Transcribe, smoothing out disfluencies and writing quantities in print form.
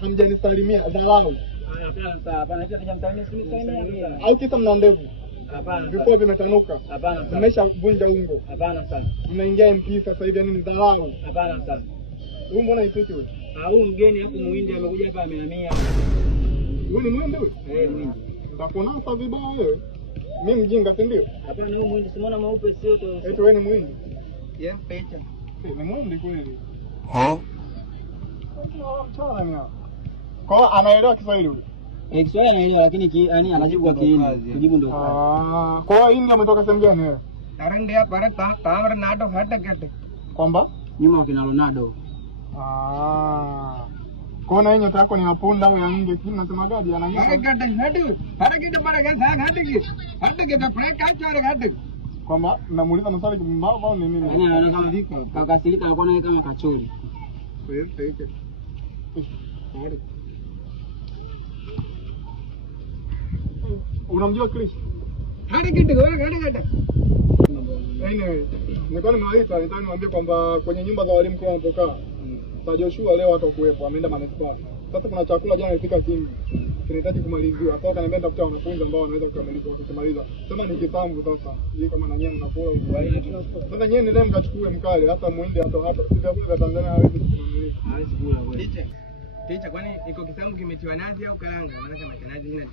hamjanisalimia dharau. Hapana, hicho kijamsalimia. Au kisa mna ndevu? Hapana. Vipua vimetanuka. Hapana sana. Mmeshavunja ungo. Hapana sana. Mnaingia MP sasa hivi nini dharau? Hapana sana. Huyu mbona ipiti wewe? Huyu mgeni hapo muhindi amekuja hapa amehamia. Wewe ni muhindi wewe? Muhindi. Ndakunasa vibaya wewe. Mimi mjinga si ndio? Hapana, huyu muhindi simona mweupe sio tu. Eti wewe ni muhindi? Yeye pecha. Ni muhindi kweli. Mchana ni hapo. Kwa anaelewa Kiswahili huyo? Kiswahili anaelewa lakini yani anajibu kwa Kihindi. Kujibu ndio kazi. Kwa hiyo India umetoka sehemu gani wewe? Tarande hapa Tamara Nado hata Kwamba nyuma kina Ronaldo. Kwa na nyota yako ni mapunda au ya nge kile nasema gadi ananyesha. Hata kitu bana gani hata kita break acha hata. Kwamba namuuliza maswali kimbao au ni nini? Anaona kama viko kakasirika alikuwa naye kama kachori. Unamjua Chris? Hata kitu hata. Anyway, nilikuwa nimewaita niwaambie kwamba kwenye nyumba za walimu kwa wanapokaa. Sasa Joshua leo hatakuwepo, ameenda manispaa. Sasa kuna chakula jana nilipika kingi. Tunahitaji kumaliziwa. Sasa kaniambia nitafuta wanafunzi ambao wanaweza kukamilika wakimaliza. Sema ni kisambu sasa. Hii kama na nyama nakula huko. Sasa nyinyi ndio mkachukue mkali hata muende hata vyakula vya Tanzania hawezi kukamilika. Hawezi kula kweli. Ticha kwani iko kisambu kimetiwa nazi au karanga? Maana kama nazi ina